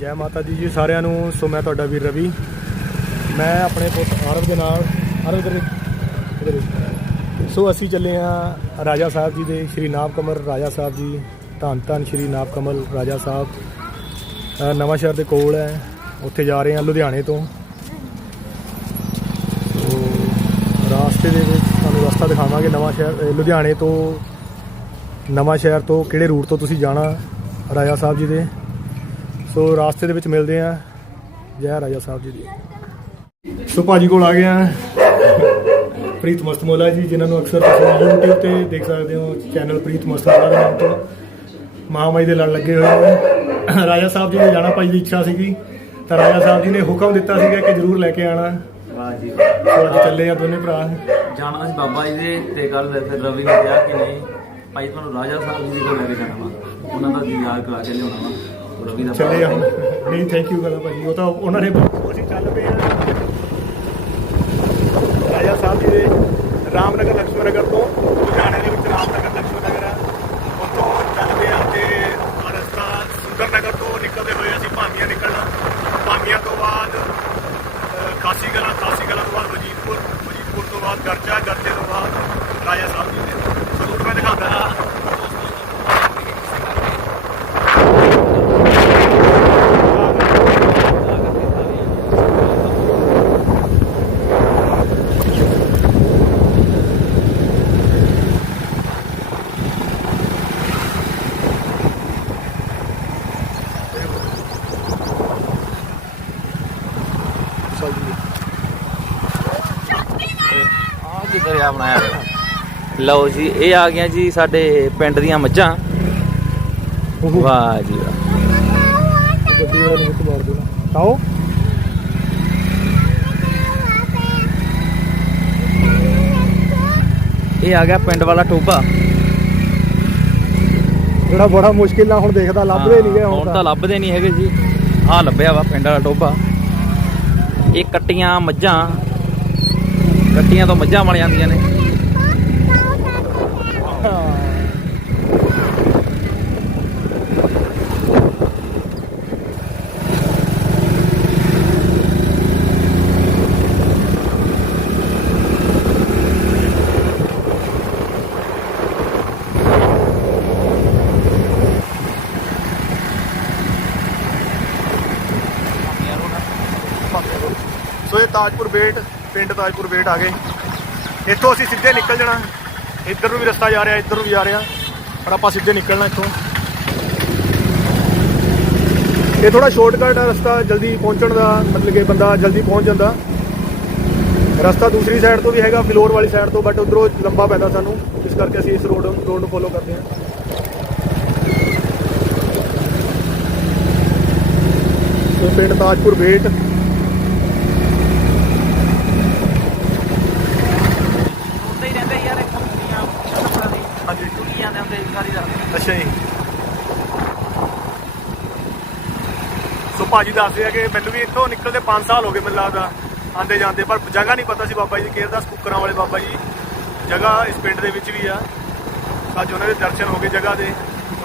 ਜੈ ਮਾਤਾ ਦੀ ਜੀ ਸਾਰਿਆਂ ਨੂੰ ਸੋ ਮੈਂ ਤੁਹਾਡਾ ਵੀਰ ਰਵੀ। ਮੈਂ ਆਪਣੇ ਪੁੱਤ ਆਰਵ ਦੇ ਨਾਲ ਆਰਵ ਦੇ ਇੱਧਰ ਸੋ ਅਸੀਂ ਚੱਲੇ ਆ ਰਾਜਾ ਸਾਹਿਬ ਜੀ ਦੇ ਸ਼੍ਰੀ ਨਾਭ ਕਮਲ ਰਾਜਾ ਸਾਹਿਬ ਜੀ। ਧੰਨ ਧੰਨ ਸ਼੍ਰੀ ਨਾਭ ਕਮਲ ਰਾਜਾ ਸਾਹਿਬ। ਅ, ਨਵਾਂ ਸ਼ਹਿਰ ਦੇ ਕੋਲ ਹੈ। ਉੱਥੇ ਜਾ ਰਹੇ ਹਾਂ ਲੁਧਿਆਣੇ ਤੋਂ। ਸੋ ਰਾਸਤੇ ਦੇ ਵਿੱਚ ਤੁਹਾਨੂੰ ਰਸਤਾ ਦਿਖਾਵਾਂਗੇ ਨਵਾਂ ਸ਼ਹਿਰ ਲੁਧਿਆਣੇ ਤੋਂ। ਨਵਾਂ ਸ਼ਹਿਰ ਤੋਂ ਕਿਹੜੇ ਰੂਟ ਤੋਂ ਤੁਸੀਂ ਜਾਣਾ ਰਾਜਾ ਸਾਹਿਬ ਜੀ ਦੇ? ਸੋ ਰਾਸਤੇ ਦੇ ਵਿੱਚ ਮਿਲਦੇ ਆ ਜੈ ਰਾਜਾ ਸਾਹਿਬ ਜੀ ਦੀ। ਸੋ ਭਾਜੀ ਕੋਲ ਆ ਗਏ ਆ ਪ੍ਰੀਤ ਮਸਤਮੋਲਾ ਜੀ ਜਿਨ੍ਹਾਂ ਨੂੰ ਅਕਸਰ ਤੁਸੀਂ YouTube ਤੇ ਦੇਖ ਸਕਦੇ ਹੋ ਚੈਨਲ ਪ੍ਰੀਤ ਮਸਤਮੋਲਾ ਦੇ ਨਾਮ ਤੋਂ। ਮਹਾਮਾਈ ਦੇ ਲੜ ਲੱਗੇ ਹੋਏ ਨੇ। ਰਾਜਾ ਸਾਹਿਬ ਜੀ ਨੇ ਜਾਣਾ ਭਾਈ ਦੀ ਇੱਛਾ ਸੀਗੀ। ਤਾਂ ਰਾਜਾ ਸਾਹਿਬ ਜੀ ਨੇ ਹੁਕਮ ਦਿੱਤਾ ਸੀਗਾ ਕਿ ਜ਼ਰੂਰ ਲੈ ਕੇ ਆਣਾ। ਵਾਹ ਜੀ। ਅੱਜ ਚੱਲੇ ਆ ਦੋਨੇ ਭਰਾ। ਜਾਣਾ ਸੀ ਬਾਬਾ ਜੀ ਦੇ ਤੇ ਕੱਲ ਫਿਰ ਰਵੀ ਨੇ ਕਿਹਾ ਕਿ ਨਹੀਂ ਭਾਈ ਤੁਹਾਨੂੰ ਰਾਜਾ ਸਾਹਿਬ ਜੀ ਦੇ ਕੋਲ ਲੈ ਕੇ ਜਾਣਾ ਵਾ। ਉਹਨਾਂ ਦਾ ਦੀਦਾਰ ਕਰਾ ਕੇ ਲਿਆਉਣਾ ਵਾ। ਅਸੀਂ ਚੱਲ ਪਏ ਆ। ਰਾਜਾ ਸਾਹਿਬ ਜੀ ਦੇ ਰਾਮਨਗਰ ਲక్ష్ਮਣ ਨਗਰ ਤੋਂ ਲੁਧਿਆਣੇ ਦੇ ਵਿੱਚ ਰਾਮਨਗਰ ਲక్ష్ਮਣ ਨਗਰ ਹੈ ਉੱਥੋਂ ਚੱਲ ਪਏ ਆ ਤੇ ਰਸਤਾ ਸੁੰਦਰ ਨਗਰ ਤੋਂ ਨਿਕਲਦੇ ਹੋਏ ਅਸੀਂ ਭਾਮੀਆਂ ਨਿਕਲਣਾ। ਭਾਮੀਆਂ ਤੋਂ ਬਾਅਦ ਕਾਸੀ ਗਲਾ ਕਾਸੀ ਗਲਾ ਤੋਂ ਬਾਅਦ ਵਜੀਦਪੁਰ ਵਜੀਦਪੁਰ ਤੋਂ ਬਾਅਦ ਗਰਜਾ ਗਰਜੇ ਤੋਂ ਬਾਅਦ ਰਾਜਾ ਸਾਹਿਬ ਜੀ ਲਓ ਜੀ ਇਹ ਆ ਗਿਆ ਜੀ ਸਾਡੇ ਪਿੰਡ ਦੀਆਂ ਮੱਝਾਂ। ਵਾਹ ਜੀ ਵਾਹ। ਗੱਡੀ ਵਾਲੇ ਨੂੰ ਵਿੱਚ ਮਾਰ ਦੇਣਾ ਆਓ। ਇਹ ਆ ਗਿਆ ਪਿੰਡ ਵਾਲਾ ਟੋਬਾ ਜਿਹੜਾ ਬੜਾ ਮੁਸ਼ਕਿਲ ਨਾਲ ਹੁਣ ਦੇਖਦਾ ਲੱਭਦੇ ਨਹੀਂ ਗਏ ਹੁਣ ਤਾਂ ਲੱਭਦੇ ਨਹੀਂ ਹੈਗੇ ਜੀ। ਆਹ ਲੱਭਿਆ ਵਾ ਪਿੰਡ ਵਾਲਾ ਟੋਬਾ ਇਹ ਕੱਟੀਆਂ ਮੱਝਾਂ ਕੱਟੀਆਂ ਤੋਂ ਮੱਝਾਂ ਬਣ ਜਾਂਦੀਆਂ ਨੇ ਸੋ ਇਹ ਤਾਜਪੁਰ ਬੇਟ, ਪਿੰਡ ਤਾਜਪੁਰ ਬੇਟ ਆ ਗਏ। ਇੱਥੋਂ ਅਸੀਂ ਸਿੱਧੇ ਨਿਕਲ ਜਾਣਾ। ਇੱਧਰ ਨੂੰ ਵੀ ਰਸਤਾ ਜਾ ਰਿਹਾ, ਇੱਧਰ ਨੂੰ ਵੀ ਜਾ ਰਿਹਾ। ਪਰ ਆਪਾਂ ਸਿੱਧੇ ਨਿਕਲਣਾ ਇੱਥੋਂ। ਇਹ ਥੋੜਾ ਸ਼ਾਰਟਕਟ ਆ ਰਸਤਾ, ਜਲਦੀ ਪਹੁੰਚਣ ਦਾ, ਮਤਲਬ ਕਿ ਬੰਦਾ ਜਲਦੀ ਪਹੁੰਚ ਜਾਂਦਾ। ਰਸਤਾ ਦੂਸਰੀ ਸਾਈਡ ਤੋਂ ਵੀ ਹੈਗਾ, ਫਲੋਰ ਵਾਲੀ ਸਾਈਡ ਤੋਂ ਬਟ ਉਧਰੋਂ ਲੰਬਾ ਪੈਂਦਾ ਸਾਨੂੰ। ਇਸ ਕਰਕੇ ਅਸੀਂ ਇਸ ਰੋਡ ਰੋਡ ਨੂੰ ਫੋਲੋ ਕਰਦੇ ਹਾਂ। ਪਿੰਡ ਤਾਜਪੁਰ ਬੇਟ ਉੱਤੇ ਹੀ ਰਹਿੰਦੇ ਯਾਰ ਇੱਕ ਦੁਨੀਆ ਹਾਂਜੀ ਟੁੱਟੀ ਜਾਂਦੇ ਹੁੰਦੇ ਸੀ ਸਾਰੀ ਰਾਤ ਅੱਛਾ ਜੀ ਸੋ ਭਾਜੀ ਦੱਸਦੇ ਆ ਕਿ ਮੈਨੂੰ ਵੀ ਇੱਥੋਂ ਨਿਕਲਦੇ 5 ਸਾਲ ਹੋ ਗਏ ਮੈਨੂੰ ਲੱਗਦਾ ਆਂਦੇ ਜਾਂਦੇ ਪਰ ਜਗ੍ਹਾ ਨਹੀਂ ਪਤਾ ਸੀ ਬਾਬਾ ਜੀ ਕੇਰ ਦਾ ਕੁੱਕਰਾਂ ਵਾਲੇ ਬਾਬਾ ਜੀ। ਜਗ੍ਹਾ ਇਸ ਪਿੰਡ ਦੇ ਵਿੱਚ ਵੀ ਆ। ਅੱਜ ਉਹਨਾਂ ਦੇ ਦਰਸ਼ਨ ਹੋ ਗਏ ਜਗ੍ਹਾ ਦੇ।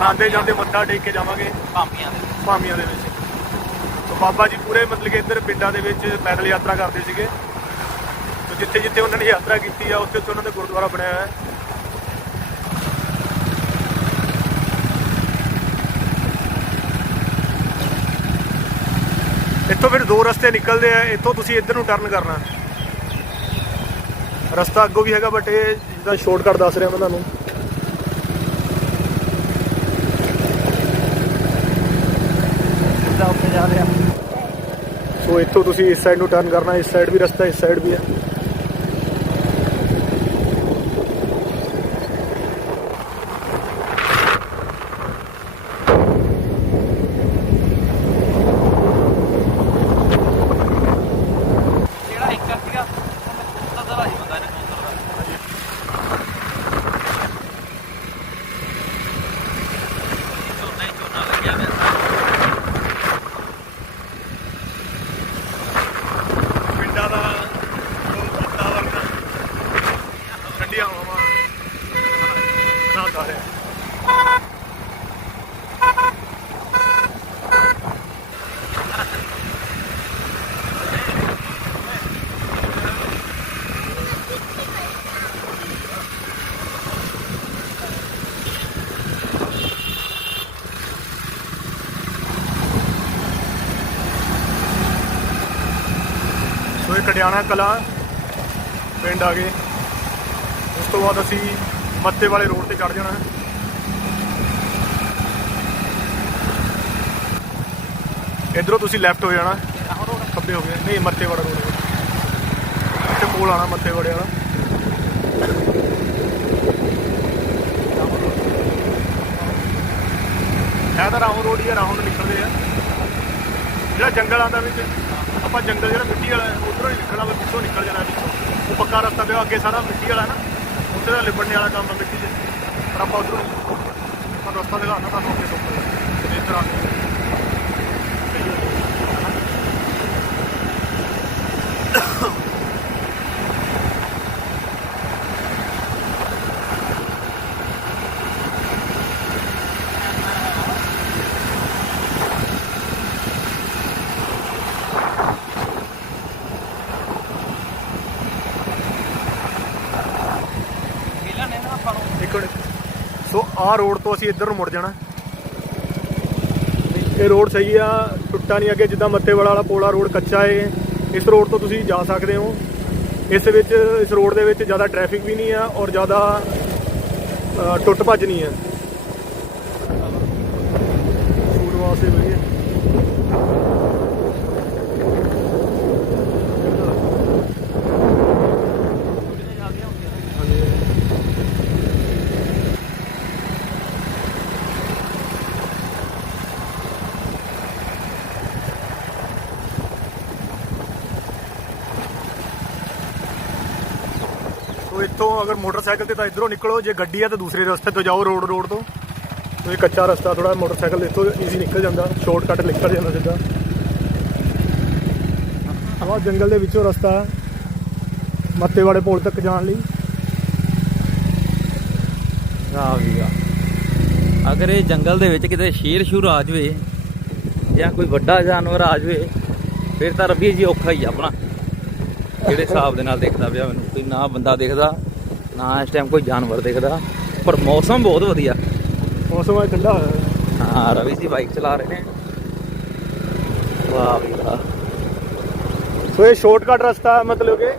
ਆਂਦੇ ਜਾਂਦੇ ਮੱਥਾ ਟੇਕ ਕੇ ਜਾਵਾਂਗੇ। ਭਾਂਪੀਆਂ ਦੇ। ਭਾਮੀਆਂ ਦੇ ਵਿੱਚ। ਸੋ ਬਾਬਾ ਜੀ ਪੂਰੇ ਮਤਲਬ ਕਿ ਇੱਧਰ ਪਿੰਡਾਂ ਦੇ ਵਿੱਚ ਪੈਦਲ ਯਾਤਰਾ ਕਰਦੇ ਸੀਗੇ। ਜਿੱਥੇ ਜਿੱਥੇ ਉਹਨਾਂ ਨੇ ਯਾਤਰਾ ਕੀਤੀ ਆ ਉੱਥੇ ਉੱਥੇ ਉਹਨਾਂ ਦਾ ਗੁਰਦੁਆਰਾ ਬਣਿਆ ਹੋਇਆ ਹੈ। ਇੱਥੋਂ ਫਿਰ ਦੋ ਰਸਤੇ ਨਿਕਲਦੇ ਆ ਇੱਥੋਂ ਤੁਸੀਂ ਇੱਧਰ ਨੂੰ ਟਰਨ ਕਰਨਾ। ਰਸਤਾ ਅੱਗੋਂ ਵੀ ਹੈਗਾ ਬਟ ਇਹ ਜਿਹਦਾ ਸ਼ਾਰਟਕਟ ਦੱਸ ਰਿਹਾ ਮੈਂ ਤੁਹਾਨੂੰ। ਸਿੱਧਾ ਉੱਤੇ ਜਾ ਰਿਹਾ। ਸੋ ਇੱਥੋਂ ਤੁਸੀਂ ਇਸ ਸਾਈਡ ਨੂੰ ਟਰਨ ਕਰਨਾ ਇਸ ਸਾਈਡ ਵੀ ਰਸਤਾ ਇਸ ਸਾਈਡ ਵੀ ਹੈ ਕਟਿਆਣਾ ਕਲਾ ਪਿੰਡ ਆ ਗਏ। ਉਸ ਤੋਂ ਬਾਅਦ ਅਸੀਂ ਮੱਤੇ ਵਾਲੇ ਰੋਡ ਤੇ ਚੜ ਜਾਣਾ। ਇਧਰੋਂ ਤੁਸੀਂ ਲੈਫਟ ਹੋ ਜਾਣਾ। ਖੱਬੇ ਹੋ ਗਏ। ਨਹੀਂ, ਮੱਤੇ ਵਾਲਾ ਰੋਡ ਇੱਥੇ ਕੋਲ ਆਣਾ ਮੱਤੇ ਵਾਲੇ ਵਾਲਾ। ਹੈ ਤਾਂ ਰਾਹੋਂ ਰੋਡ ਹੀ ਆ, ਰਾਹੋਂ ਨਿਕਲਦੇ ਆ। ਜਿਹੜਾ ਜੰਗਲ ਆਂਦਾ ਵਿੱਚ ਆਪਾਂ ਜੰਗਲ ਜਿਹੜਾ ਮਿੱਟੀ ਵਾਲਾ ਉਧਰੋਂ ਹੀ ਨਿਕਲਣਾ ਵਾ, ਪਿੱਛੋਂ ਨਿਕਲ ਜਾਣਾ ਪਿੱਛੋਂ। ਉਹ ਪੱਕਾ ਰਸਤਾ ਪਿਆ ਅੱਗੇ ਸਾਰਾ ਮਿੱਟੀ ਵਾਲਾ ਨਾ, ਉੱਥੇ ਦਾ ਲਿਬੜਨੇ ਵਾਲਾ ਕੰਮ ਆ ਮਿੱਟੀ 'ਚ ਪਰ ਆਪਾਂ ਉਧਰੋਂ ਤੁਹਾਨੂੰ ਰਸਤਾ ਦਿਖਾਉਣਾ ਤੁਹਾਨੂੰ ਅੱਗੇ ਤੋਂ। ਇੱਧਰ ਆ ਕੇ ਇੱਕ ਮਿੰਟ ਸੋ ਆਹ ਰੋਡ ਤੋਂ ਅਸੀਂ ਇੱਧਰ ਨੂੰ ਮੁੜ ਜਾਣਾ। ਇਹ ਰੋਡ ਸਹੀ ਆ, ਟੁੱਟਾ ਨਹੀਂ ਅੱਗੇ, ਜਿੱਦਾਂ ਮੱਤੇ ਵਾਲਾ ਵਾਲਾ ਪੋਲਾ ਰੋਡ ਕੱਚਾ ਏ। ਇਸ ਰੋਡ ਤੋਂ ਤੁਸੀਂ ਜਾ ਸਕਦੇ ਹੋ। ਇਸ ਵਿੱਚ, ਇਸ ਰੋਡ ਦੇ ਵਿੱਚ ਜ਼ਿਆਦਾ ਟ੍ਰੈਫਿਕ ਵੀ ਨਹੀਂ ਆ ਔਰ ਜ਼ਿਆਦਾ ਟੁੱਟ ਭੱਜ ਨਹੀਂ ਆ। ਤੋ ਇੱਥੋਂ ਅਗਰ ਮੋਟਰਸਾਈਕਲ ਤੇ ਤਾਂ ਇਧਰੋਂ ਨਿਕਲੋ, ਜੇ ਗੱਡੀ ਆ ਤਾਂ ਦੂਸਰੇ ਰਸਤੇ ਤੋਂ ਜਾਓ ਰੋਡ ਰੋਡ ਤੋਂ। ਇਹ ਕੱਚਾ ਰਸਤਾ ਥੋੜਾ ਮੋਟਰਸਾਈਕਲ ਇੱਥੋਂ ਈਜ਼ੀ ਨਿਕਲ ਜਾਂਦਾ ਸ਼ਾਰਟਕਟ ਨਿਕਲ ਜਾਂਦਾ ਸਿੱਧਾ। ਆਵਾ ਜੰਗਲ ਦੇ ਵਿੱਚੋਂ ਰਸਤਾ ਮੱਤੇ ਵਾਲੇ ਪੁਲ ਤੱਕ ਜਾਣ ਲਈ। ਆ ਵੀਗਾ ਅਗਰ ਇਹ ਜੰਗਲ ਦੇ ਵਿੱਚ ਕਿਤੇ ਸ਼ੇਰ ਸ਼ੂਰ ਆ ਜਾਵੇ, ਜਾਂ ਕੋਈ ਵੱਡਾ ਜਾਨਵਰ ਆ ਜਾਵੇ, ਫਿਰ ਤਾਂ ਰੱਬੀ ਜੀ ਔਖਾ ਹੀ ਆ ਆਪਣਾ। ਜਿਹੜੇ ਹਿਸਾਬ ਦੇ ਨਾਲ ਦੇਖਦਾ ਪਿਆ ਮੈਨੂੰ, ਕੋਈ ਨਾ ਬੰਦਾ ਦੇਖਦਾ ਨਾ ਇਸ ਟਾਈਮ ਕੋਈ ਜਾਨਵਰ ਦਿਖਦਾ ਪਰ ਮੌਸਮ ਬਹੁਤ ਵਧੀਆ। ਮੌਸਮ ਅੱਜ ਠੰਡਾ ਹੋਇਆ ਹੈ। ਰਵੀ ਜੀ ਬਾਈਕ ਚਲਾ ਰਹੇ ਨੇ। ਵਾਹ ਵੀ ਵਾਹ। ਸੋ ਇਹ ਸ਼ਾਰਟਕਟ ਰਸਤਾ ਮਤਲਬ ਕਿ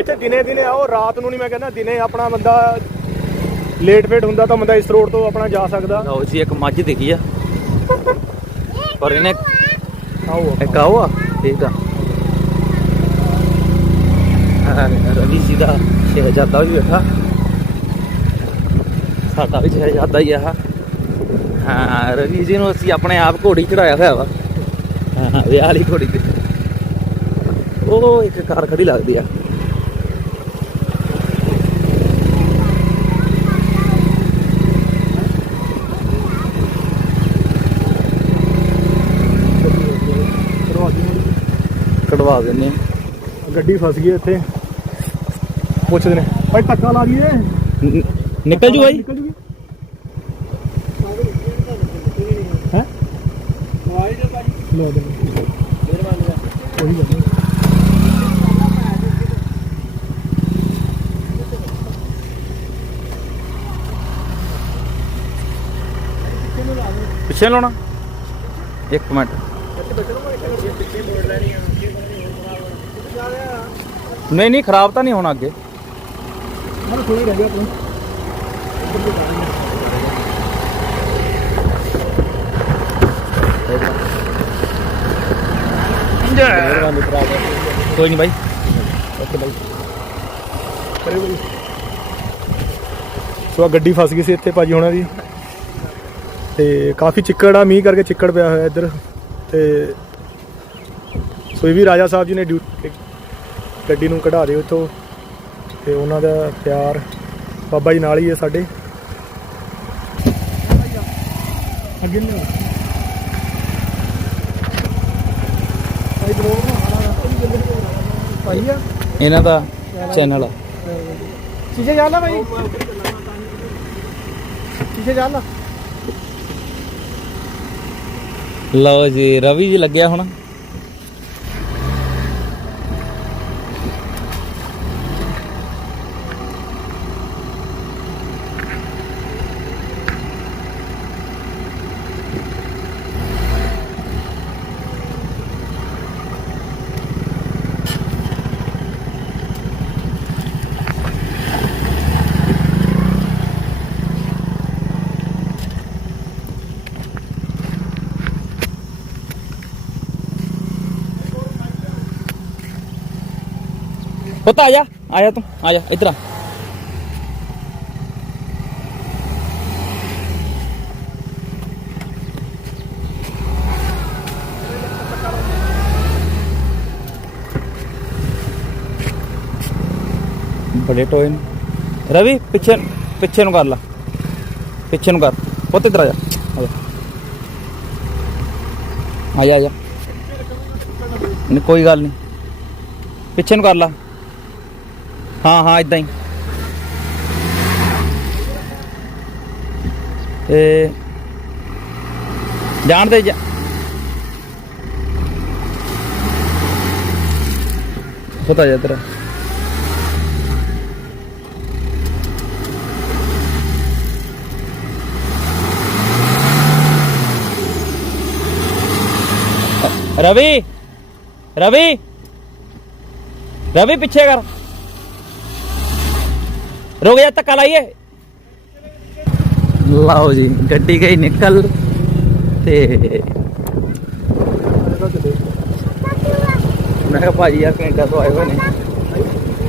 ਇੱਥੇ ਦਿਨੇ ਦਿਨੇ ਆਓ ਰਾਤ ਨੂੰ ਨਹੀਂ ਮੈਂ ਕਹਿੰਦਾ ਦਿਨੇ ਆਪਣਾ ਬੰਦਾ ਲੇਟ ਫੇਟ ਹੁੰਦਾ ਤਾਂ ਬੰਦਾ ਇਸ ਰੋਡ ਤੋਂ ਆਪਣਾ ਜਾ ਸਕਦਾ। ਲਓ ਜੀ ਇੱਕ ਮੱਝ ਦਿਖੀ ਆ। ਪਰ ਇਹਨੇ ਆਓ ਇੱਕ ਆਓ ਆ ਠੀਕ ਆ। ਰਵੀ ਜੀ ਦਾ ਸ਼ਹਿਜ਼ਾਦਾ ਵੀ ਬੈਠਾ। ਸਾਡਾ ਵੀ ਸ਼ਹਿਜ਼ਾਦਾ ਹੀ ਆ। ਹਾਂ ਰਵੀ ਜੀ ਨੂੰ ਅਸੀਂ ਆਪਣੇ ਆਪ ਘੋੜੀ ਚੜਾਇਆ ਹੋਇਆ ਵਾ। ਹਾਂ ਵਿਆਹ ਵਾਲੀ ਘੋੜੀ ਤੇ। ਉਹ ਇੱਕ ਕਾਰ ਖੜੀ ਲੱਗਦੀ ਆ। ਕਢਵਾ ਦਿੰਨੇ। ਗੱਡੀ ਫਸ ਗਈ ਇੱਥੇ। ਪੁੱਛਦੇ ਨੇ ਭਾਈ ਧੱਕਾ ਲਾ ਦਈਏ ਨ- ਨਿਕਲ ਜੂ ਬਾਈ ਨਿਕਲ ਜੂਗੀ ਹੈ ਲੋ ਦੇ ਉਹੀ ਗੱਲ ਪਿੱਛੇ ਲਾਉਣਾ। ਇੱਕ ਮਿੰਟ। ਨਹੀਂ ਨਹੀਂ, ਖਰਾਬ ਤਾਂ ਨਹੀਂ ਹੋਣਾ ਅੱਗੇ। ਮੈਨੂੰ ਕੋਈ ਰਹਿ ਗਿਆ ਆਪਣਾ ਕੋਈ ਨਹੀਂ ਬਾਈ। ਓਕੇ ਬਾਈ। ਕਰੇ ਬਾਈ ਸੋ ਆਹ ਗੱਡੀ ਫਸ ਗਈ ਸੀ ਇੱਥੇ ਭਾਜੀ ਹੁਣਾਂ ਦੀ। ਤੇ ਕਾਫੀ ਚਿੱਕੜ ਆ ਮੀਂਹ ਕਰਕੇ ਚਿੱਕੜ ਪਿਆ ਹੋਇਆ ਇੱਧਰ। ਤੇ ਸੋ ਇਹ ਵੀ ਰਾਜਾ ਸਾਹਿਬ ਜੀ ਨੇ ਡਿਊਟੀ ਗੱਡੀ ਨੂੰ ਕਢਾ ਦਿਓ ਇੱਥੋਂ। ਤੇ ਉਹਨਾਂ ਦਾ ਪਿਆਰ ਬਾਬਾ ਜੀ ਨਾਲ ਹੀ ਹੈ ਸਾਡੇ। ਅੱਗੇ ਨਹੀਂ ਭਾਈ ਬਰੋਰ ਨਾ ਇਹਨਾਂ ਦਾ ਚੈਨਲ ਆ। ਸ਼ੀਸ਼ੇ ਜਾ ਲਾ ਭਾਈ ਸ਼ੀਸ਼ੇ ਜਾ ਲਾ ਲਓ ਜੀ ਰਵੀ ਜੀ ਲੱਗਿਆ ਹੁਣ। ਪੁੱਤ ਆ ਜਾ ਆ ਜਾ ਤੂੰ ਆ ਜਾ ਇੱਧਰ ਆ ਬੜੇ ਟੋਏ ਨੇ ਰਵੀ ਪਿੱਛੇ ਪਿੱਛੇ ਨੂੰ ਕਰ ਲਾ ਪਿੱਛੇ ਨੂੰ ਕਰ ਪੁੱਤ ਇੱਧਰ ਆ ਜਾ ਆ ਜਾ ਆ ਜਾ ਨਹੀਂ ਕੋਈ ਗੱਲ ਨਹੀਂ ਪਿੱਛੇ ਨੂੰ ਕਰ ਲਾ ਹਾਂ ਹਾਂ ਇਦਾਂ ਹੀ। ਤੇ ਜਾਣ ਦੇ, ਜਾ ਪਤਾ ਜਾ ਤੇਰਾ। ਰਵੀ ਰਵੀ ਰਵੀ ਪਿੱਛੇ ਕਰ। ਰੁਕ ਜਾ ਧੱਕਾ ਲਾਈਏ ਲਓ ਜੀ ਗੱਡੀ ਗਈ ਨਿਕਲ ਤੇ ਮੈਂ ਕਿਹਾ ਭਾਜੀ ਆ ਕੈਨੇਡਾ ਤੋਂ ਆਏ ਹੋਏ ਨੇ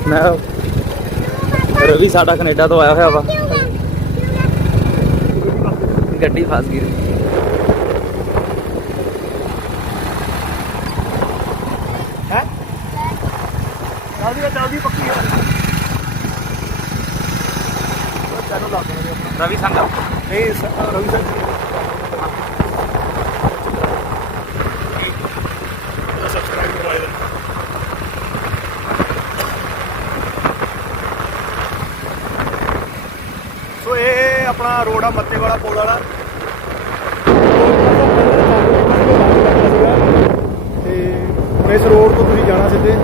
ਮੈਂ ਕਿਹਾ ਰਵੀ ਸਾਡਾ ਕੈਨੇਡਾ ਤੋਂ ਆਇਆ ਹੋਇਆ ਵਾ ਗੱਡੀ ਫਸ ਗਈ ਹੈ ਚੱਲਦੀ ਆ ਚੱਲਦੀ ਪੱਕੀ ਆ ਚੈਨਲ ਲਾ ਦੇਣਾ ਆਪਣਾ ਰਵੀ ਸੰਗਾ ਨਹੀਂ ਸ- ਰਵੀ ਸਰ ਸਬਸਕ੍ਰਾਈਬ ਕਰਵਾਇਆ ਸੋ ਇਹ ਆਪਣਾ ਰੋਡ ਆ ਮੱਤੇ ਵਾਲਾ ਪੁਲ ਵਾਲਾ ਤੇ ਇਸ ਰੋਡ ਤੋਂ ਤੁਸੀਂ ਜਾਣਾ ਸਿੱਧੇ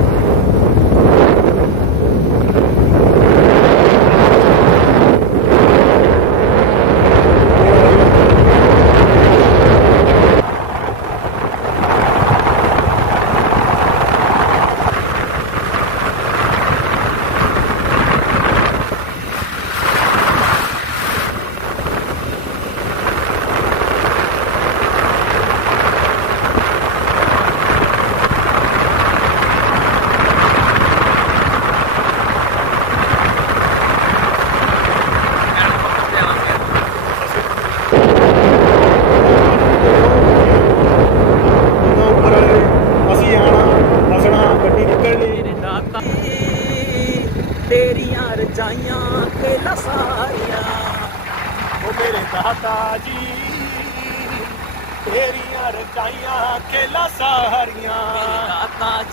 ਉਹਨਾਂ ਉੱਪਰ ਵਾਲੇ ਅਸੀਂ ਆਣਾ ਹਸਣਾ ਗੱਡੀ ਨਿਕਲਣੀ ਮੇਰੇ ਦਾਤਾ ਤੇਰੀਆਂ ਰਜਾਈਆਂ ਤੇ ਲਸਾਰੀਆਂ ਉਹ ਮੇਰੇ ਦਾਤਾ ਜੀ ਤੇਰੀਆਂ ਰਚਾਈਆਂ ਖੇਲਾ ਸਾਰੀਆਂ ਦਾਤਾ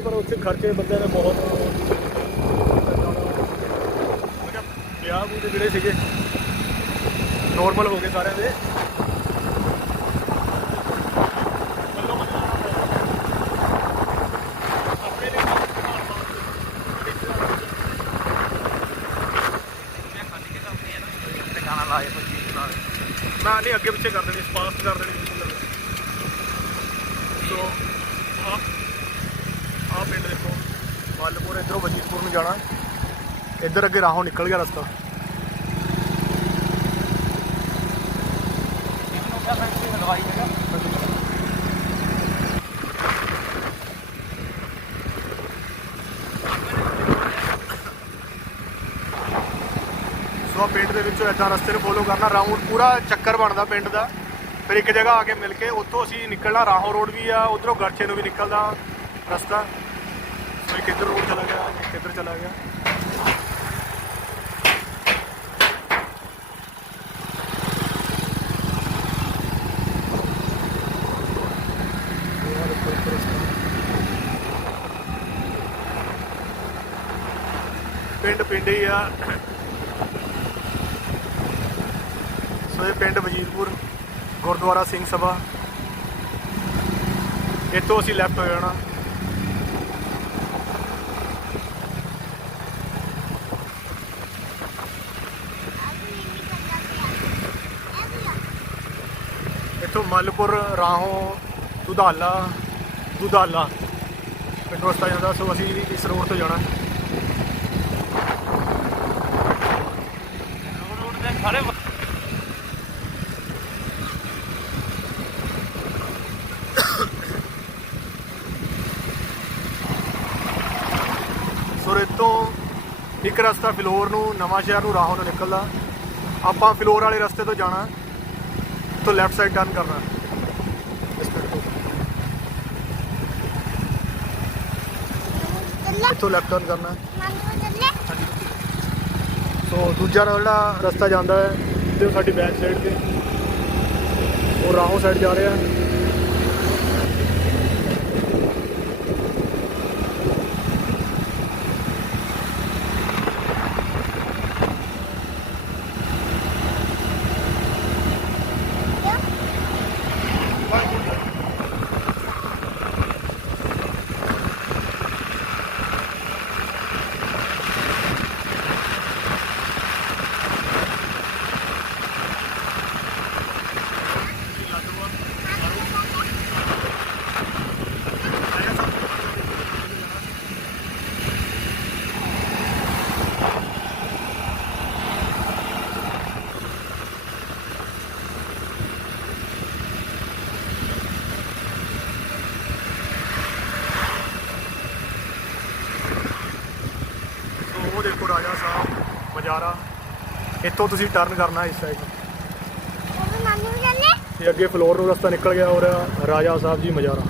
ਭਾਈ ਪਰ ਉੱਥੇ ਖਰਚੇ ਬੰਦੇ ਨੇ ਬਹੁਤ ਵਿਆਹ ਦੇ ਜਿਹੜੇ ਸੀਗੇ। ਨੋਰਮਲ ਹੋ ਗਏ ਸਾਰਿਆਂ ਦੇ। ਮੈਂ ਨਹੀਂ ਅੱਗੇ ਪਿੱਛੇ ਕਰ ਦੇਣੀ ਸਪਾਸਟ ਕਰ ਦੇਣੀ ਸੋ ਆ ਆ ਪਿੰਡ ਦੇਖੋ ਮੱਲਪੁਰ ਇਧਰੋਂ ਵਜੀਦਪੁਰ ਨੂੰ ਜਾਣਾ ਇੱਧਰ ਅੱਗੇ ਰਾਹੋਂ ਨਿਕਲ ਗਿਆ ਰਸਤਾ। ਸੋ ਪਿੰਡ ਦੇ ਵਿੱਚੋਂ ਇਦਾਂ ਰਸਤੇ ਨੂੰ ਫੋਲੋ ਕਰਨਾ ਰਾਉਂਡ ਪੂਰਾ ਚੱਕਰ ਬਣਦਾ ਪਿੰਡ ਦਾ। ਫਿਰ ਇੱਕ ਜਗ੍ਹਾ ਆ ਕੇ ਮਿਲ ਕੇ ਉੱਥੋਂ ਅਸੀਂ ਨਿਕਲਣਾ, ਰਾਹੋਂ ਰੋਡ ਵੀ ਆ, ਉਧਰੋਂ ਗਰਚੇ ਨੂੰ ਵੀ ਨਿਕਲਦਾ ਰਸਤਾ। ਸੋ ਇੱਕ ਇੱਧਰ ਰੋਡ ਚਲਾ ਗਿਆ ਕਿੱਧਰ ਚਲਾ ਗਿਆ। ਪਿੰਡ ਪਿੰਡ ਹੀ ਆ। ਸੋ ਇਹ ਪਿੰਡ ਵਜੀਰਪੁਰ, ਗੁਰਦੁਆਰਾ ਸਿੰਘ ਸਭਾ। ਇੱਥੋਂ ਅਸੀਂ ਲੈਫਟ ਹੋ ਜਾਣਾ। ਇੱਥੋਂ ਮਲਪੁਰ, ਰਾਹੋਂ, ਦੁਧਾਲਾ ਦੁਧਾਲਾ। ਪਿੰਡ ਰਸਤਾ ਜਾਂਦਾ, ਸੋ ਅਸੀਂ ਇਸ ਰੋਡ ਤੋਂ ਜਾਣਾ। ਇੱਕ ਰਸਤਾ ਫਿਲੌਰ ਨੂੰ ਨਵਾਂ ਸ਼ਹਿਰ ਨੂੰ ਰਾਹੋਂ ਨੂੰ ਨਿਕਲਦਾ ਆਪਾਂ ਫਿਲੌਰ ਵਾਲੇ ਰਸਤੇ ਤੋਂ ਜਾਣਾ ਤੋਂ ਲੈਫਟ ਸਾਈਡ ਟਰਨ ਕਰਨਾ। ਤੋਂ ਇੱਥੋਂ ਲੈਫਟ ਟਰਨ ਕਰਨਾ। ਸੋ ਦੂਜਾ ਜਿਹੜਾ ਰਸਤਾ ਜਾਂਦਾ ਹੈ ਤੇ ਸਾਡੀ ਬੈਕ ਸਾਈਡ ਤੇ। ਉਹ ਰਾਹੋਂ ਸਾਈਡ ਜਾ ਰਿਹਾ। ਸੋ ਉਹ ਦੇਖੋ ਰਾਜਾ ਸਾਹਿਬ ਮਜਾਰਾ ਇੱਥੋਂ ਤੁਸੀਂ ਟਰਨ ਕਰਨਾ ਇਸ ਸਾਈਡ ਤੇ ਅੱਗੇ ਫਲੋਰ ਨੂੰ ਰਸਤਾ ਨਿਕਲ ਗਿਆ ਔਰ ਰਾਜਾ ਸਾਹਿਬ ਜੀ ਮਜਾਰਾ।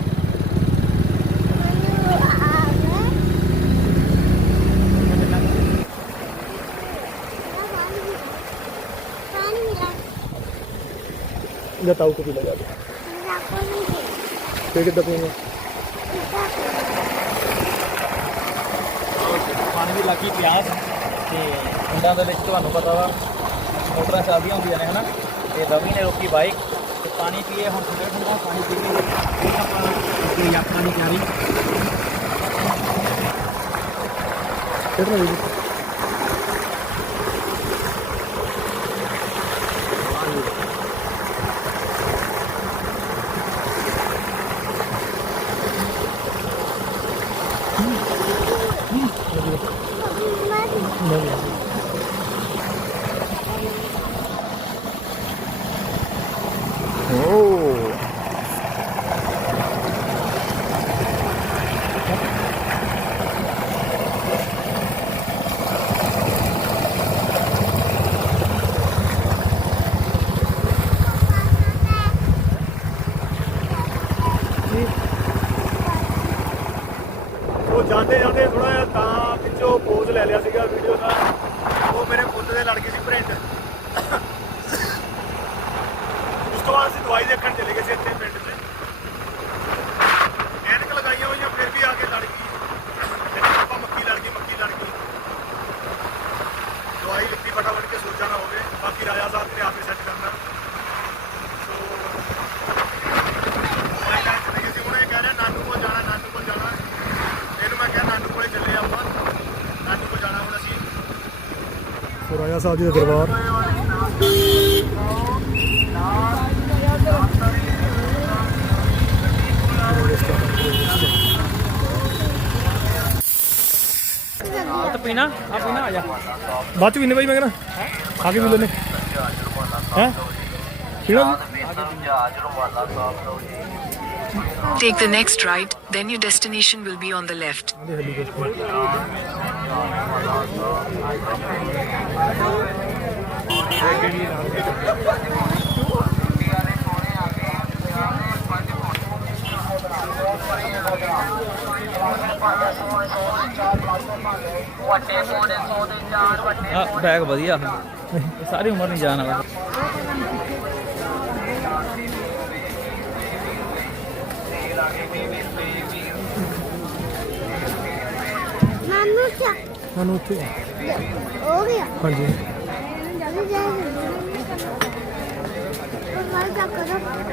ਜਾਂ ਤਾਊ ਕੋ ਵੀ ਲਗਾ ਦੇ ਤੇ ਕਿੱਦਾਂ ਪਾਣੀ ਦੀ ਲੱਗੀ ਪਿਆਸ ਤੇ ਪਿੰਡਾਂ ਦੇ ਵਿੱਚ ਤੁਹਾਨੂੰ ਪਤਾ ਵਾ ਮੋਟਰਾਂ ਚੱਲਦੀਆਂ ਹੁੰਦੀਆਂ ਨੇ ਹਨਾ ਤੇ ਰਵੀ ਨੇ ਰੋਕੀ ਬਾਈਕ ਤੇ ਪਾਣੀ ਪੀਏ ਹੁਣ ਠੰਡਾ ਠੰਡਾ ਪਾਣੀ ਪੀਏ ਫਿਰ ਆਪਾਂ ਅੱਗੇ ਯਾਤਰਾ ਦੀ ਤਿਆਰੀ ਕਿਹੜਾ ਵੀ ਨਹੀਂ ਓ ਸਾਹਿਬ ਜੀ ਦਾ ਦਰਬਾਰ ਤਾਂ ਪੀਣਾ ਆ ਪੀਣਾ ਆ ਜਾ ਬਾਅਦ ਚ ਪੀਨੇ ਬਾਈ ਮੈਂ ਕਹਿੰਦਾ ਆ ਕੇ ਪੀ ਲੈਨੇ ਹੈ ਕਿਹੜਾ Take the next right, then your destination will be on the left. ਉਹਦੇ ਹੈਲੀਕਾਪਟਰ ਆ ਬੈਗ ਵਧੀਆ। ਸਾਰੀ ਉਮਰ ਨਹੀਂ ਜਾਣ ਵਾਲਾ। ਨਾਨੂ ਚਾ ਸਾਨੂੰ ਉੱਥੇ ਹੋ ਗਿਆ ਹਾਂਜੀ।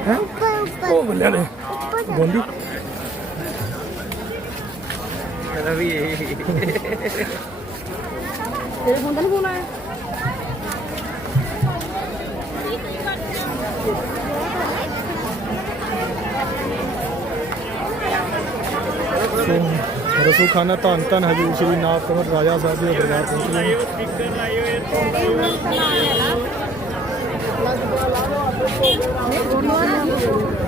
ਹੈਂ? ਉੱਪਰ ਉੱਪਰ ਉਹ ਬੱਲਿਆ ਨੇ। ਗੋਂਦੀ ਰਵੀ ਇਹ। ਤੇਰੇ ਫੋਨ ਦਾ ਫੋਨ ਆਇਆ? ਸੁਖਾਨਾ ਧੰਨ ਧੰਨ ਹਜੂਰ ਸ਼੍ਰੀ ਨਾਥ ਕਮਰ ਰਾਜਾ ਸਾਹਿਬ ਜੀ ਦੇ ਦਰਬਾਰ ਪਹੁੰਚ ਹਾਂ।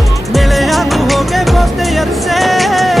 ਮਿਲਿਆ ਨੂੰ ਹੋ ਕੇ ਬਹੁਤ ਅਰਸੇ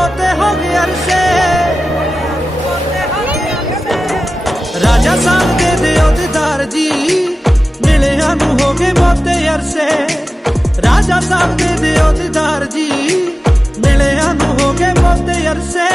ਮਿਲਿਆ ਹੋ ਗਏ ਅਰਸੇ। ਰਾਜਾ ਸਾਹਿਬ ਦੇ ਦਿਓ ਦੀਦਾਰ ਜੀ, ਮਿਲਿਆ ਨੂੰ ਹੋ ਗਏ ਬਹੁਤੇ ਅਰਸੇ। ਰਾਜਾ ਸਾਹਿਬ ਦੇ ਦਿਓ ਦੀਦਾਰ ਜੀ, ਮਿਲਿਆ ਨੂੰ ਹੋ ਗਏ ਬਹੁਤੇ ਅਰਸੇ।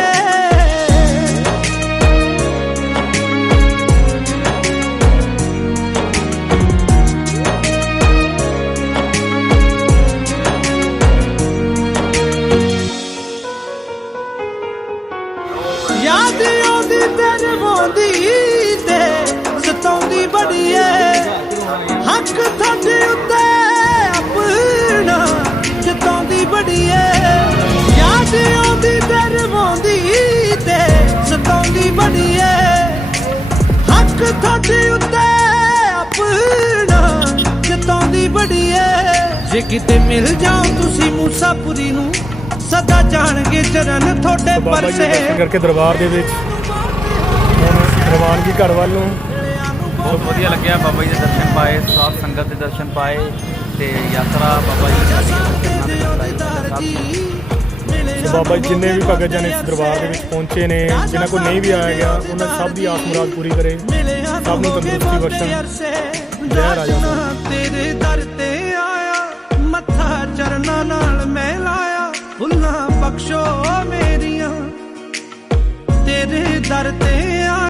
ਸਤਾਉਂਦੀ ਬੜੀ ਏ ਹੱਕ ਤੁਹਾਡੇ ਉੱਤੇ ਆਪਣਾ ਜਤਾਉਂਦੀ ਬੜੀ ਏ ਜੇ ਕਿਤੇ ਮਿਲ ਜਾਓ ਤੁਸੀਂ ਮੂਸਾਪੁਰੀ ਨੂੰ ਸਦਾ ਜਾਣਗੇ ਚਰਨ ਤੁਹਾਡੇ ਬਾਬਾ ਜੀ ਪਰਸੇ। ਕਰਕੇ ਦਰਬਾਰ ਦੇ ਵਿੱਚ। ਹੁਣ ਰਵਾਨਗੀ ਘਰ ਵੱਲ ਨੂੰ। ਬਹੁਤ ਵਧੀਆ ਲੱਗਿਆ ਬਾਬਾ ਜੀ ਦੇ ਦਰਸ਼ਨ ਪਾਏ ਸਾਧ ਸੰਗਤ ਦੇ ਦਰਸ਼ਨ ਪਾਏ ਤੇ ਯਾਤਰਾ ਬਾਬਾ ਜੀ ਦੀ ਬਾਬਾ ਜੀ ਜਿੰਨੇ ਵੀ ਭਗਤ ਜਨ ਇਸ ਦਰਬਾਰ ਦੇ ਵਿੱਚ ਪਹੁੰਚੇ ਨੇ, ਜਿਨ੍ਹਾਂ ਕੋਲ ਨਹੀਂ ਵੀ ਆਇਆ ਗਿਆ, ਉਹਨਾਂ ਸਭ ਦੀ ਆਸ ਮੁਰਾਦ ਪੂਰੀ ਕਰੇ। ਸਭ ਨੂੰ ਤੰਦਰੁਸਤੀ ਬਖਸ਼ਣ। ਜੈ ਰਾਜਾ ਤੇਰੇ ਦਰ ਤੇ ਆਇਆ, ਮੱਥਾ ਚਰਨਾਂ ਨਾਲ ਮੈਂ ਲਾਇਆ। ਭੁੱਲਾਂ ਬਖਸ਼ੋ ਮੇਰੀਆਂ, ਤੇਰੇ ਦਰ ਤੇ